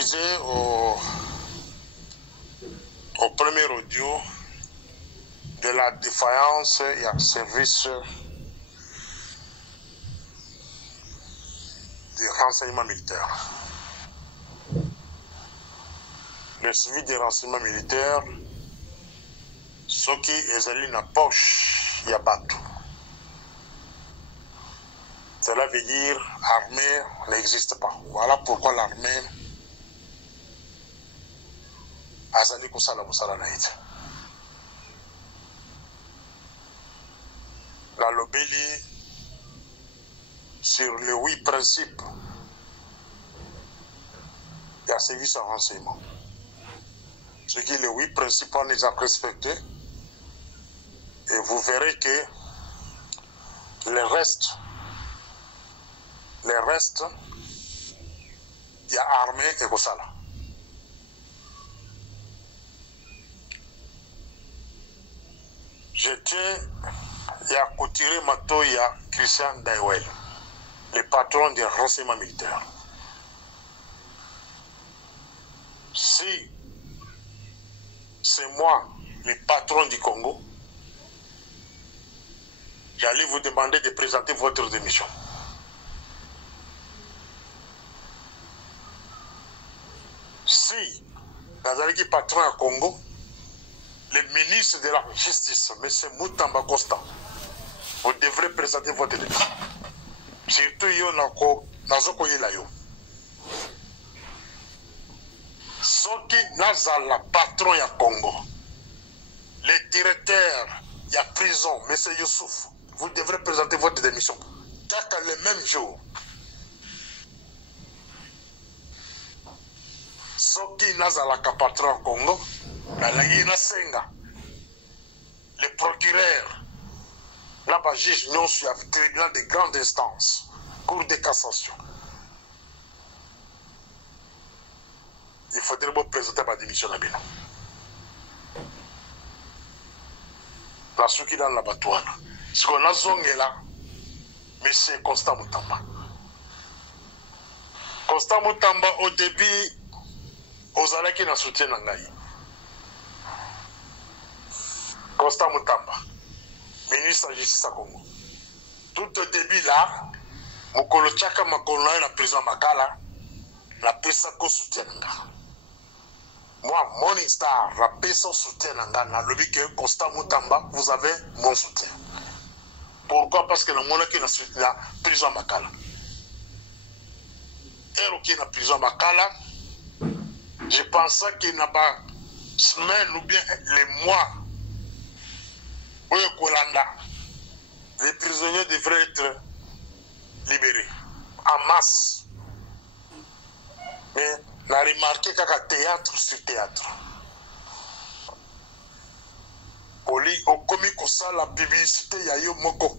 disais au premier audio de la défaillance et un service du renseignement militaire. Le suivi des renseignements militaires, ce qui est dans la poche, il y a bateau. Cela veut dire l'armée n'existe pas. Voilà pourquoi l'armée a zali kusala musala naït. La lobélie sur les 8 principes il y a service en renseignement. Ce qui est les 8 principes, on les a respectés. Et vous verrez que le reste, il y a armée et Kosala. J'étais, il y a Kotiré Mato, il y a Christian Daiwel, le patron des renseignements militaires. Si c'est moi, le patron du Congo, j'allais vous demander de présenter votre démission. Si Nazariki patron à Congo, le ministre de la Justice, M. Moutamba Costa, vous devrez présenter votre démission. Surtout, yo nazoko yelayo. Soki nazala patron ya Congo, le directeur de la prison, M. Youssouf, vous devrez présenter votre démission. Chaque le même jour. Soki nazala patron ya Congo, la Senga, le procureur, là-bas juge non sur le tribunal de grande instance, cour de cassation. Il faudrait vous présenter ma démission à Bino. La souki dans la batouana. Ce qu'on a zongé là, mais c'est Constant Moutamba. Constant Moutamba, au début, aux allées qui n'a soutien Nangaï. Constant Moutamba, ministre de la Justice à Congo. Tout au début là, Mokolo Tchaka Makolo est la prison Makala, la PESA ko soutien Nangaï. Moi, Morning Star, la PESA soutien Nangaï, dans le but que Constant Moutamba, vous avez mon soutien. Pourquoi? Parce que le monde qui est la prison Makala. Et qui est la prison Makala, je pensais qu'il n'y a pas semaine ou bien les mois. Oui, Kolanda, les prisonniers devraient être libérés en masse. Mais on a remarqué qu'il y a théâtre sur théâtre. Au comique, la publicité, il y a eu Moko.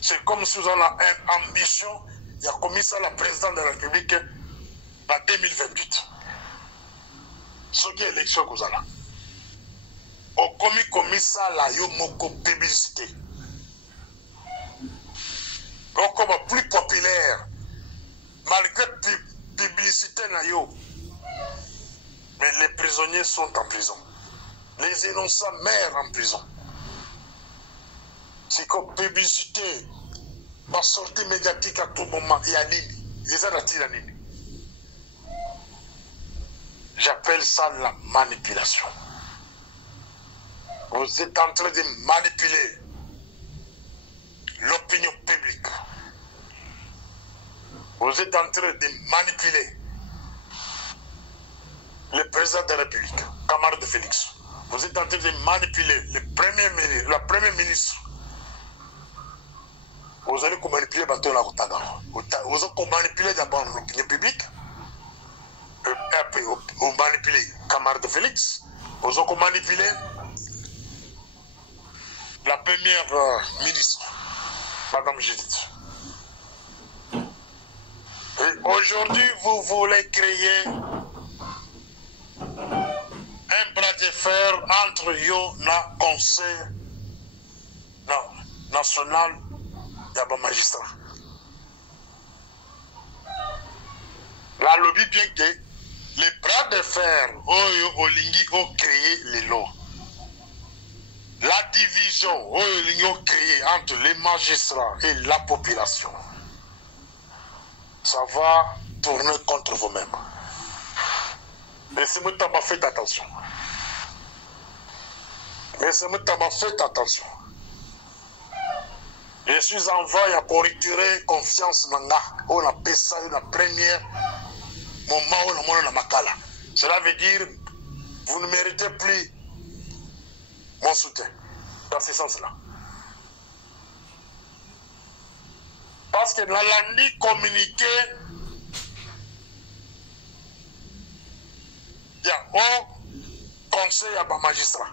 C'est comme si on a une ambition, il y a commis ça la présidente de la République en 2028. Ce qui est l'élection que vous avez. Au commis ça la yo moko publicité. Donc comme plus populaire, malgré publicité na yo, mais les prisonniers sont en prison. Les innocents meurent en prison. C'est comme publicité, ma sortie médiatique à tout moment, il y a Nini. Ils ont Nini. J'appelle ça la manipulation. Vous êtes en train de manipuler l'opinion publique. Vous êtes en train de manipuler le président de la République, camarade de Félix. Vous êtes en train de manipuler la première ministre. Vous allez manipuler Bateau la Routaga. Vous allez manipuler d'abord l'opinion publique. Et après, vous manipulez camarade de Félix. Vous allez manipuler la première ministre, Madame Judith. Et aujourd'hui, vous voulez créer un bras de fer entre yo na Conseil national de magistrat. La lobby bien que les bras de fer olingi ont créé les lois. La division olingi ont créé entre les magistrats et la population. Ça va tourner contre vous-même. Mais c'est moi qui faites attention. Faites attention. Je suis en voie pour retirer confiance dans la on appelle ça la première moment où on a makala. Cela veut dire vous ne méritez plus mon soutien dans ce sens-là. Parce que la landi communiqué, il y a un conseil à ma magistrat.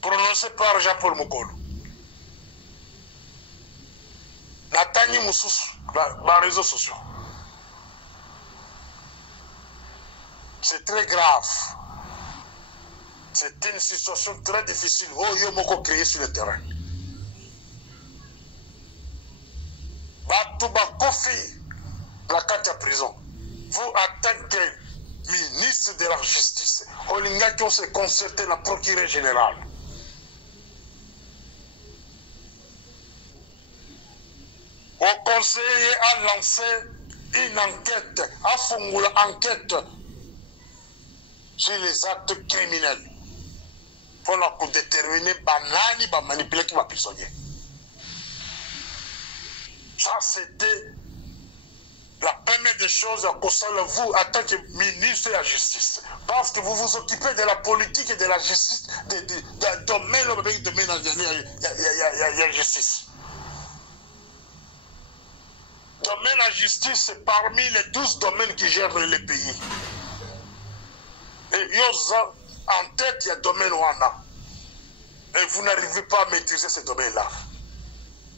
Prononcé par Jean-Paul Mokolo. Natani Moussous, les réseaux sociaux. C'est très grave. C'est une situation très difficile. Oh, yo moko créé sur le terrain. Batouba Kofi, la carte à prison. Vous, en tant que ministre de la Justice, Olinga qui s'est concerté dans le procureur général. Au conseiller a lancé une enquête, a fondé l'enquête sur les actes criminels pour déterminer banani, manipuler qui va prisonnier. Ça, c'était la première des choses à concernant vous en tant que ministre de la Justice. Parce que vous vous occupez de la politique et de la justice, de domaine, il y a justice. Domaine la justice, c'est parmi les 12 domaines qui gèrent le pays. Et en tête, il y a domaine Rwanda. Et vous n'arrivez pas à maîtriser ce domaine-là.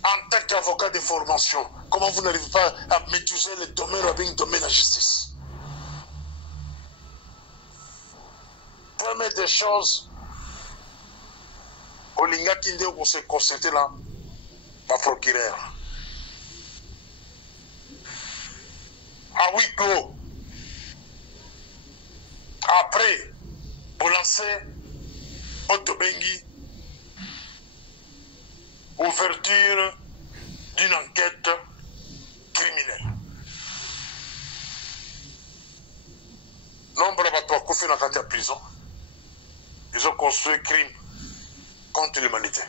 En tant qu'avocat de formation, comment vous n'arrivez pas à maîtriser le domaine de la justice? Première des choses, au Linga Kinde, on s'est constaté là, ma procureur. À huis clos. Après, pour lancer Otobengi, ouverture d'une enquête criminelle. Nombre de bateaux qui fait la prison, ils ont construit un crime contre l'humanité.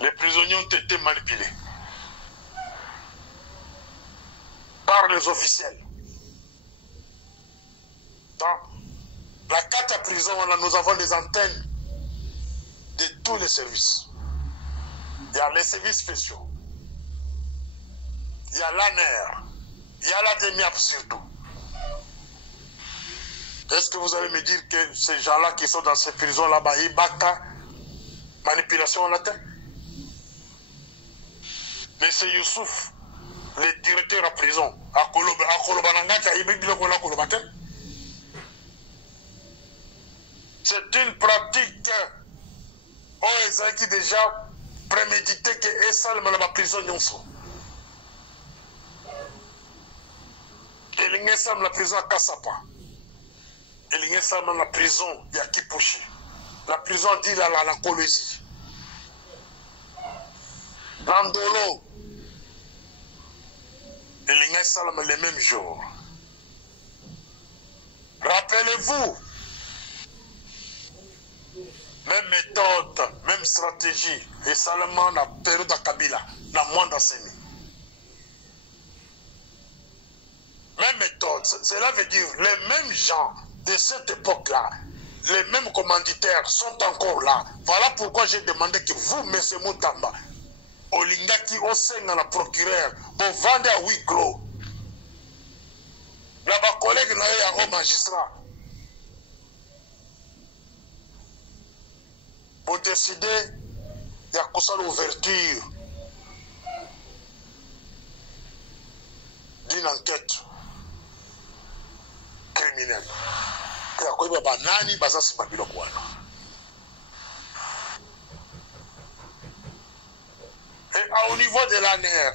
Les prisonniers ont été manipulés par les officiels. Dans la carte à prison, nous avons des antennes de tous les services. Il y a les services spéciaux. Il y a l'ANER. Il y a la DEMIAP surtout. Est-ce que vous allez me dire que ces gens-là qui sont dans ces prisons là-bas, ils battent manipulation en latin? Mais c'est Youssouf, le directeur à prison, à Kolobananga, c'est une pratique qui déjà prémédité que est seulement la prison nyonso. Il y a la prison à Kassapa. Il y a la prison à Kipushi. La prison dit la Colosie. Landolo. Il y a les mêmes jours. Rappelez-vous, même méthode, même stratégie, et seulement la période de Kabila, la moins d'enseignement. Même méthode, cela veut dire les mêmes gens de cette époque-là, les mêmes commanditaires sont encore là. Voilà pourquoi j'ai demandé que vous, M. Moutamba, Olingaki, au sein de la procureure, pour vendre à huis clos. Là, ma collègue n'a eu un magistrat. Pour décider, il y a comme ça l'ouverture d'une enquête criminelle. Il y a quoi banani baza si babilo kwana. Et au niveau de l'ANR,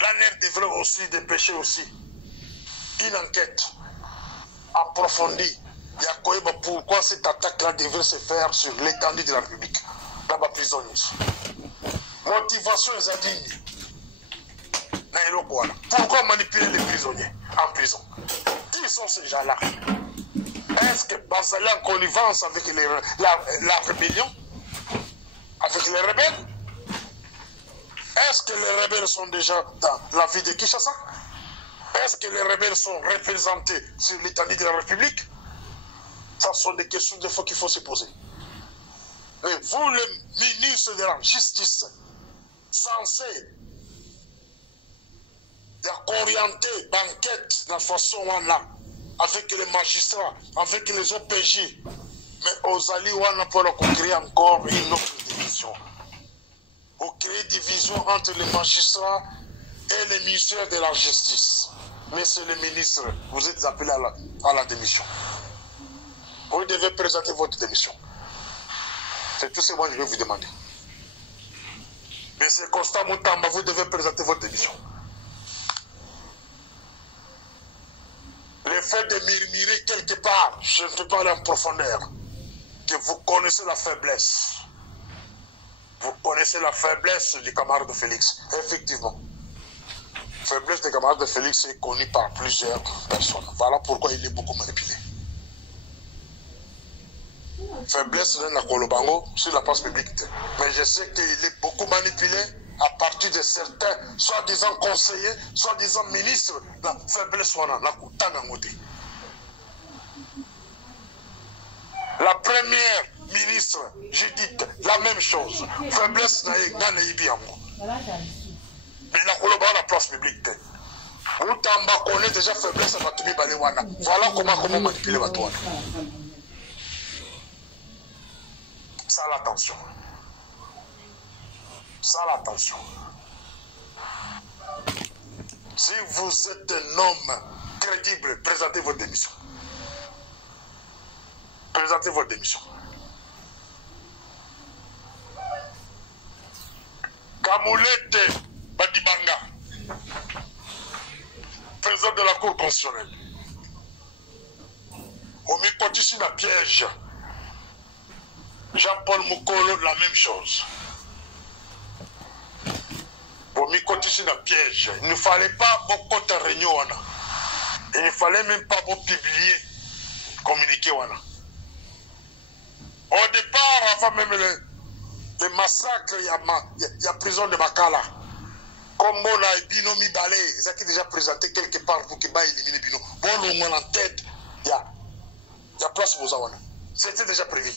l'ANER devrait aussi dépêcher aussi une enquête approfondie. Pourquoi cette attaque-là devrait se faire sur l'étendue de la République, dans la prison. Motivation est indigne. Pourquoi manipuler les prisonniers en prison? Qui sont ces gens-là? Est-ce que Bazali en connivence avec la rébellion? Avec les rebelles? Est-ce que les rebelles sont déjà dans la ville de Kinshasa? Est-ce que les rebelles sont représentés sur l'étendue de la République? Ça sont des questions des fois qu'il faut se poser. Mais vous, le ministre de la Justice, censé orienter l'enquête de la façon là, avec les magistrats, avec les OPJ, mais aux alliés, pour créer encore une autre division. Pour créer division entre les magistrats et les ministères de la Justice. Monsieur le ministre, vous êtes appelé à la démission. Vous devez présenter votre démission. C'est tout ce que moi je vais vous demander. Monsieur Constant Moutamba, vous devez présenter votre démission. Le fait de murmurer quelque part, je ne peux pas aller en profondeur, que vous connaissez la faiblesse. Vous connaissez la faiblesse du camarade de Félix. Effectivement. La faiblesse des camarades de Félix est connue par plusieurs personnes. Voilà pourquoi il est beaucoup manipulé. Faiblesse de la Kolobango sur la place publique. Mais je sais qu'il est beaucoup manipulé à partir de certains, soi-disant conseillers, soi-disant ministres. La faiblesse, la première ministre, Judith, la même chose. Faiblesse dans les Ibiango. Mais la Kolobango la place publique. Moutamba connaît déjà faiblesse à Batoumi Balewana. Voilà comment manipuler Batouana. Ça l'attention. Ça l'attention. Si vous êtes un homme crédible, présentez votre démission. Présentez votre démission. Kamoulete Badibanga, président de la Cour constitutionnelle. Omikotisi na piège. Jean-Paul Moukolo, la même chose. Omikotisi na piège. Il ne fallait pas beaucoup de réunions. Il ne fallait même pas beaucoup publier, communiquer. Au départ, avant même le massacre, il y a prison de Makala. Comme Mona et Bino Mibale, ils ont déjà présenté quelque part pour qu'ils éliminer Bino. Bon, on en tête, il y a place pour ça. C'était déjà prévu.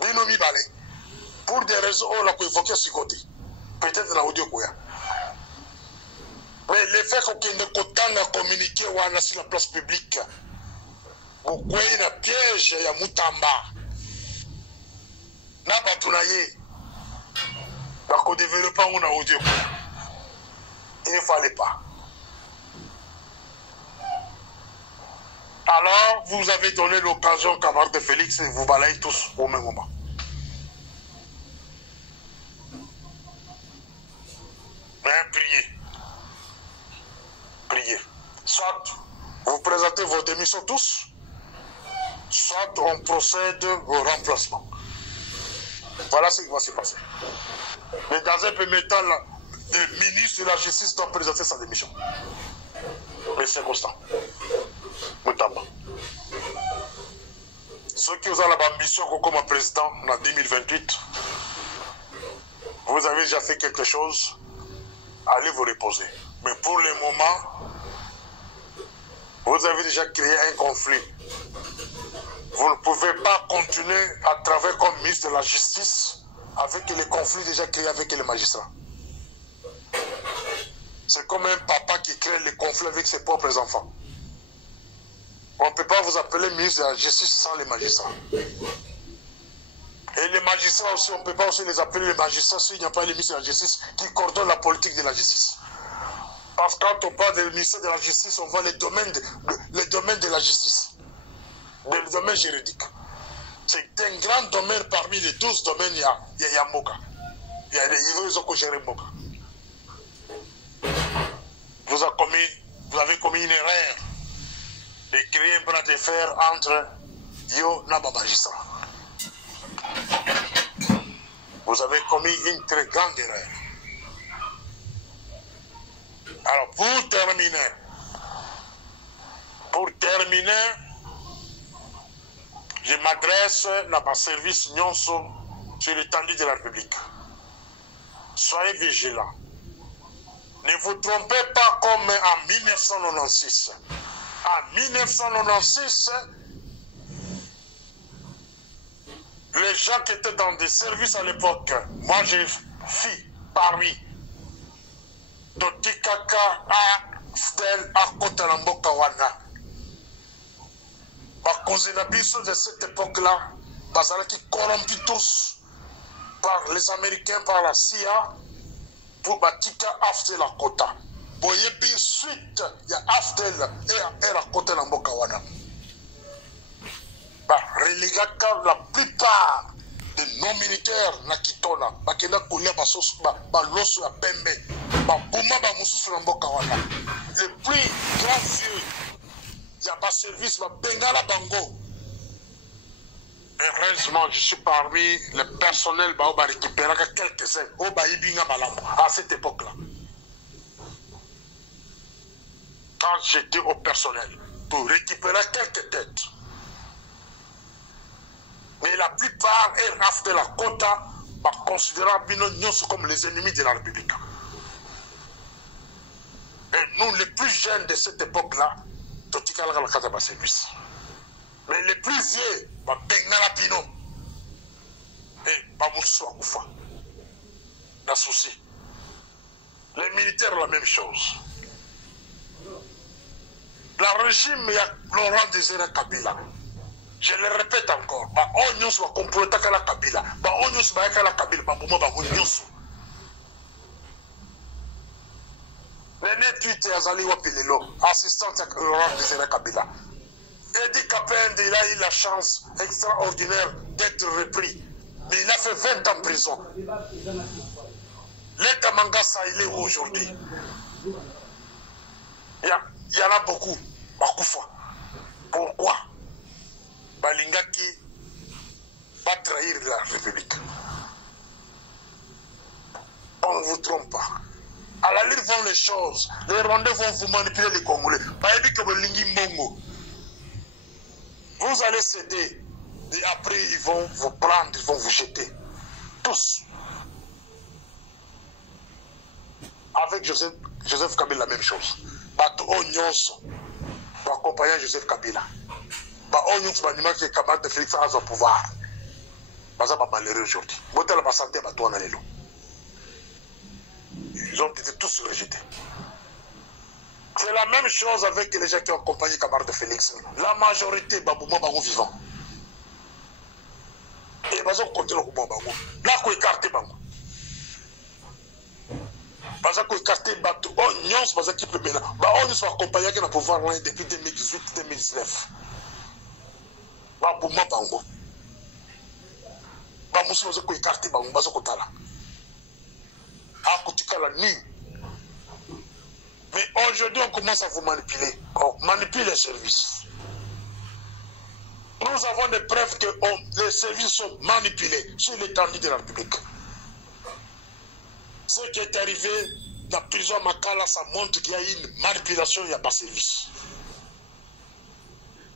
Bino Mibale, pour des raisons, on l'a évoqué sur côté. Peut-être dans l'audio. Mais le fait qu'on ne communiqué sur la place publique, pourquoi il y a un piège, il y a Moutamba. Na batunaye. Parce qu'au développement, on a audio. Il ne fallait pas. Alors, vous avez donné l'occasion, camarade de Félix, et vous balayez tous au même moment. Mais priez. Priez. Soit vous présentez vos démissions tous, soit on procède au remplacement. Voilà ce qui va se passer. Mais dans un premier temps, le ministre de la Justice doit présenter sa démission. Mais c'est constant. Moutamba. Ceux qui ont l'ambition comme président en 2028, vous avez déjà fait quelque chose, allez vous reposer. Mais pour le moment, vous avez déjà créé un conflit. Vous ne pouvez pas continuer à travailler comme ministre de la Justice avec les conflits déjà créés avec les magistrats. C'est comme un papa qui crée les conflits avec ses propres enfants. On ne peut pas vous appeler ministre de la Justice sans les magistrats. Et les magistrats aussi, on ne peut pas aussi les appeler les magistrats s'il n'y a pas les ministres de la Justice qui coordonnent la politique de la justice. Parce que quand on parle du ministère de la Justice, on voit les domaines de la justice. Le domaine juridique. C'est un grand domaine parmi les 12 domaines, il y a Moka. Il y a des ils ont géré Mboka. Vous avez commis une erreur de créer un bras de fer entre Yo et magistrat. Vous avez commis une très grande erreur. Alors, pour terminer, je m'adresse à ma service Nyonso sur l'étendue de la République. Soyez vigilants. Ne vous trompez pas comme en 1996. En 1996, les gens qui étaient dans des services à l'époque, moi j'ai fait parmi Totikaka à Fidel à Kotalamboka Wana. À cause de cette époque-là, qui corrompus tous par les Américains, par la CIA, pour Batika Aftel la Kota. Voyez bien suite, il y a Aftel et la Kota Lamboka Wana. Religaka la plupart des non-militaires Nakitona, Bakena Koulia Basos, Baloso la Pembe, Babouma Bamoussou Lamboka Wana. Le plus grand vieux, il y a pas service, Bengala Bango. Heureusement, je suis parmi les personnels qui ont récupéré quelques-uns à cette époque-là. Quand j'étais au personnel, pour récupérer quelques têtes. Mais la plupart, et Raf de la Kota, considèrent Bino Nyonso comme les ennemis de la République. Et nous, les plus jeunes de cette époque-là, Totika la Kata ba service. Mais les plus vieux, Bengala Pino et Bamoussou Akoufa. La souci. Les militaires, la même chose. Le régime, il y a Laurent Désiré Kabila. Je le répète encore. On va comploter la Kabila. On va la Kabila. Les net Azali Wapilelo, assistant à Laurent Désiré Kabila. Eddie Kapende, il a eu la chance extraordinaire d'être repris. Mais il a fait 20 ans en prison. L'État Mangasa, il est où aujourd'hui? Il y en a beaucoup. Bakoufa. Pourquoi? Balingaki va trahir la République. On ne vous trompe pas. À la lutte vont les choses. Les Rwandais vont vous manipuler les Congolais. Vous allez céder. Et après, ils vont vous prendre, ils vont vous jeter. Tous. Avec Joseph Kabila, la même chose. Bato Onyonso, pour accompagner Joseph Kabila. Bato Onyonso, l'animal qui est capable de Félix à son pouvoir. Ça va malheureux aujourd'hui. Botel va santé, Bato Analelo. Ils ont été tous rejetés. C'est la même chose avec les gens qui ont accompagné camarade de Félix. La majorité, Babouma Bango vivant. Et ils ont continué au Bango. Là, qu'on écarte Bango. Parce qu'on écarte Bato, Nyons, parce qu'il peut maintenant. On nous accompagné dans le pouvoir depuis 2018-2019. Babouma Bango. Bamoussou, parce qu'on écarte Bango, parce qu'on est là. À côté de la nuit. Mais aujourd'hui, on commence à vous manipuler. On manipule les services. Nous avons des preuves que les services sont manipulés sur l'étendue de la République. Ce qui est arrivé dans la prison Makala, ça montre qu'il y a eu une manipulation, il n'y a pas de service.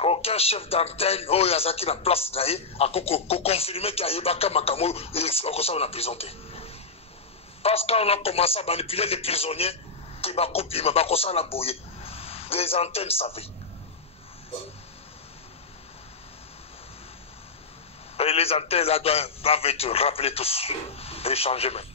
Aucun chef d'antenne, Yazaki, la place d'ailleurs, a confirmé qu'il y a eu Baka Makamo et on a présenté. Parce qu'on a commencé à manipuler les prisonniers, qui va copier, mais ça la bouiller. Les antennes savaient. Et les antennes là doivent être rappelées tous. Et changer même.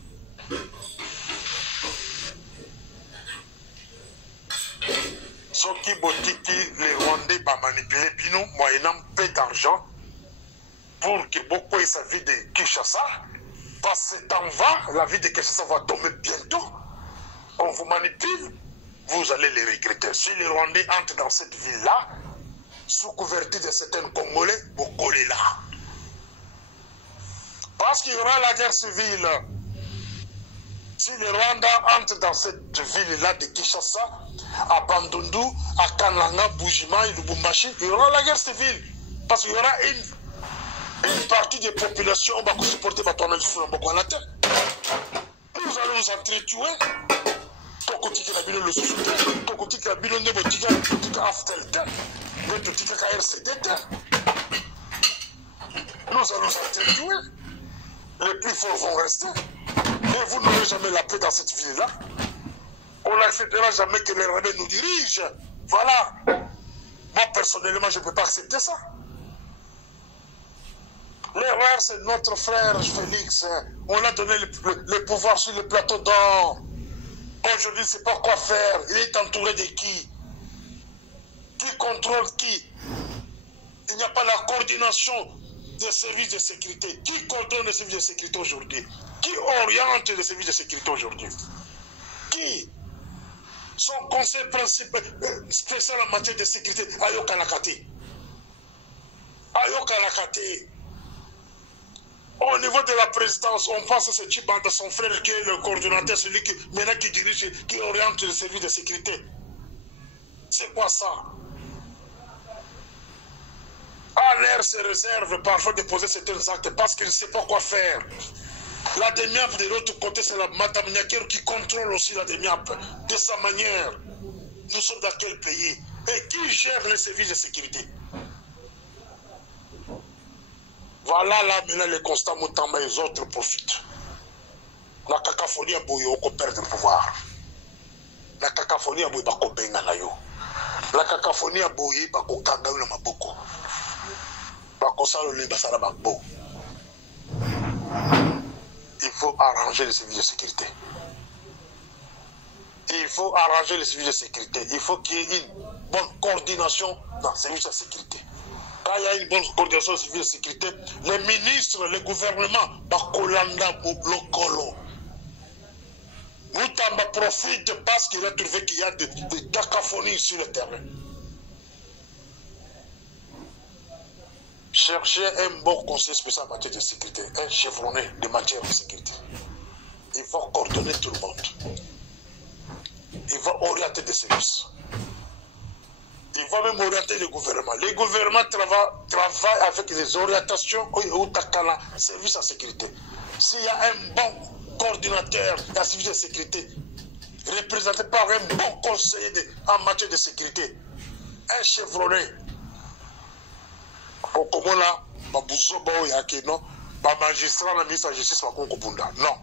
Ce qui botiki les Rwandais va manipuler Bino moyennant peu d'argent pour que beaucoup aient sa vie de Kinshasa. Parce que temps va, la vie de Kinshasa va tomber bientôt. On vous manipule, vous allez les regretter. Si les Rwandais entrent dans cette ville-là, sous couverture de certains Congolais, vous collez là. Parce qu'il y aura la guerre civile. Si le Rwanda entre dans cette ville-là de Kinshasa, à Bandundu, à Kananga, Bujima et Lubumbashi, il y aura la guerre civile. Parce qu'il y aura une partie des populations qui va supporter la terre. Nous allons nous entretuer. Tokotika la bino le sous-souté, Tokotika la bino nebotika, Tokotika Aftelter, Tokotika RCDT. Nous allons nous entretuer. Les plus forts vont rester. Et vous n'aurez jamais la paix dans cette ville-là. On n'acceptera jamais que les rebelles nous dirigent. Voilà. Moi, personnellement, je ne peux pas accepter ça. L'erreur, c'est notre frère Félix. On a donné le pouvoir sur le plateau d'or. Aujourd'hui, il ne sait pas quoi faire. Il est entouré de qui? Qui contrôle qui? Il n'y a pas la coordination des services de sécurité. Qui coordonne les services de sécurité aujourd'hui? Qui oriente les services de sécurité aujourd'hui? Qui? Son conseil principal spécial en matière de sécurité, Ayo Kanakate. Ayo Kanakate. Au niveau de la présidence, on pense à ce type de son frère qui est le coordonnateur, celui qui maintenant qui dirige, qui oriente les services de sécurité. C'est quoi ça? ANR se réserve parfois de poser certains actes parce qu'il ne sait pas quoi faire. La DEMIAP de l'autre côté, c'est la Madame Nyakero qui contrôle aussi la DEMIAP de sa manière. Nous sommes dans quel pays? Et qui gère les services de sécurité? Voilà là maintenant les constats Moutamba et les autres profitent. La cacophonie a bouillé au perdre le pouvoir. La cacophonie a bouillé au benga na yo. La cacophonie a bouillé au kanga na maboko. Il faut arranger les services de sécurité. Il faut arranger les services de sécurité. Il faut qu'il y ait une bonne coordination dans les services de sécurité. Quand il y a une bonne coordination des services de sécurité, les ministres, les gouvernements, Bakolanda, Lokolo, Moutamba profite parce qu'il a trouvé qu'il y a des cacophonies sur le terrain. Cherchez un bon conseil spécial en matière de sécurité, un chevronné de matière de sécurité. Il va coordonner tout le monde. Il va orienter des services. Il va même orienter le gouvernement. Les gouvernements travaillent avec les orientations au Takala, service à sécurité. S'il y a un bon coordinateur d'un service de sécurité, représenté par un bon conseiller en matière de sécurité, un chevronné, comme là, non, magistrat, la ministre de la justice, non.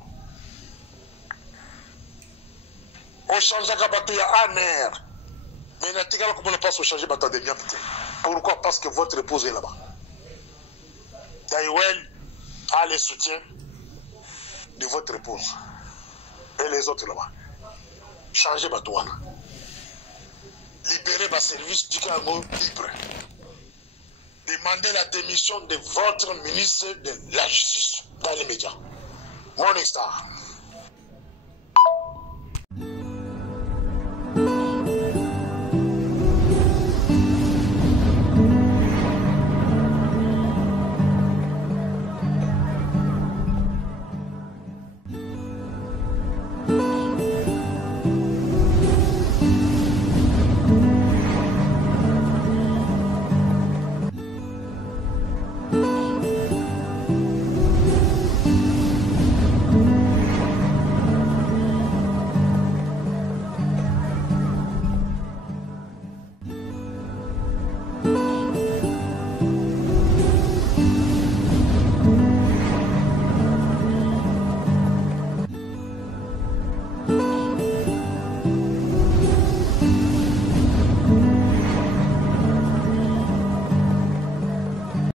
On change la bateau, il y a ANR. Mais naturellement, comment on passe au changer bateau de bien. Pourquoi? Parce que votre épouse est là-bas. Taïwel a le soutien de votre épouse. Et les autres là-bas. Changez bateau. Libérez votre service du Congo libre. Demandez la démission de votre ministre de la Justice dans les médias. Morning Star.